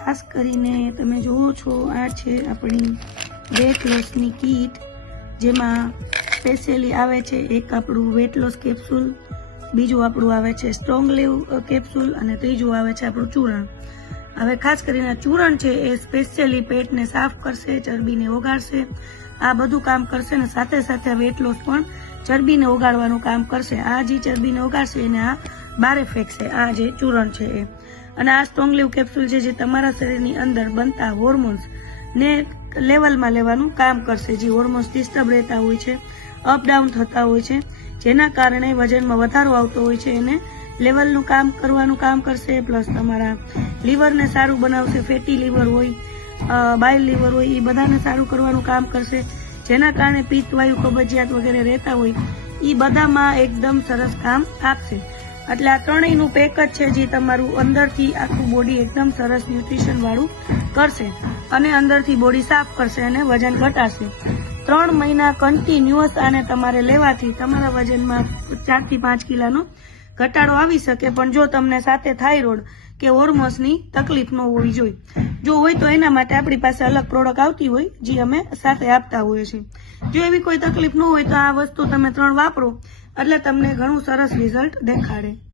ખાસ કરીને તમે જુઓ છો આ છે આપણી વેટ લોસની કીટ, જેમાં સ્પેશિયલી આવે છે એક આપણું વેટ લોસ કેપ્સ્યુલ, બીજું આપણું આવે છે સ્ટ્રોંગ લીવ કેપ્સ્યુલ અને ત્રીજું આવે છે આપણું ચૂરણ. હવે ખાસ કરીને ચૂરણ છે એ સ્પેશિયલી પેટને સાફ કરશે, ચરબીને ઓગાળશે, આ બધું કામ કરશે ને સાથે સાથે વેટ લોસ પણ ચરબીને ઓગાળવાનું કામ કરશે. આ જે ચરબીને ઓગાળશે એને આ બારે ફેંકશે, આ જે ચૂરણ છે એ. અને આ સ્ટ્રોંગ લીવ કેપ્સ્યુલ છે જે તમારા શરીરની અંદર બનતા હોર્મોન્સ ને લેવલમાં લેવાનું કામ કરશે. જે હોર્મોન્સ ડિસ્ટર્બ રહેતા હોય છે, અપડાઉન થતા હોય છે, જેના કારણે વજનમાં વધારો આવતો હોય છે, એને લેવલનું કામ કરવાનું કામ કરશે. પ્લસ તમારા લીવરને સારું બનાવશે, ફેટી લીવર હોય, બાઇલ લીવર હોય, એ બધાને સારું કરવાનું કામ કરશે, જેના કારણે પિત્તવાયુ, કબજિયાત વગેરે રહેતા હોય એ બધામાં એકદમ સરસ કામ આપશે. એટલે આ ત્રણેયનું પેક જ છે જે તમારું અંદરથી આખું બોડી એકદમ સરસ ન્યુટ્રિશન વાળું કરશે અને અંદરથી બોડી સાફ કરશે અને વજન ઘટાડશે. 3 મહિના કન્ટિન્યુઅસ આને તમારે લેવાથી તમારા વજનમાં 4 થી 5 કિલોનો ઘટાડો આવી શકે. પણ જો તમને સાથે થાઇરોઇડ કે હોર્મોન્સની તકલીફ ન હોવી જોઈએ, જો હોય તો એના માટે આપણી પાસે અલગ પ્રોડક્ટ આવતી હોય જે અમે સાથે આપતા હોઈએ છીએ. જો એવી કોઈ તકલીફ ન હોય તો આ વસ્તુ તમે 3 વાપરો એટલે તમને ઘણું સરસ રિઝલ્ટ દેખાડે.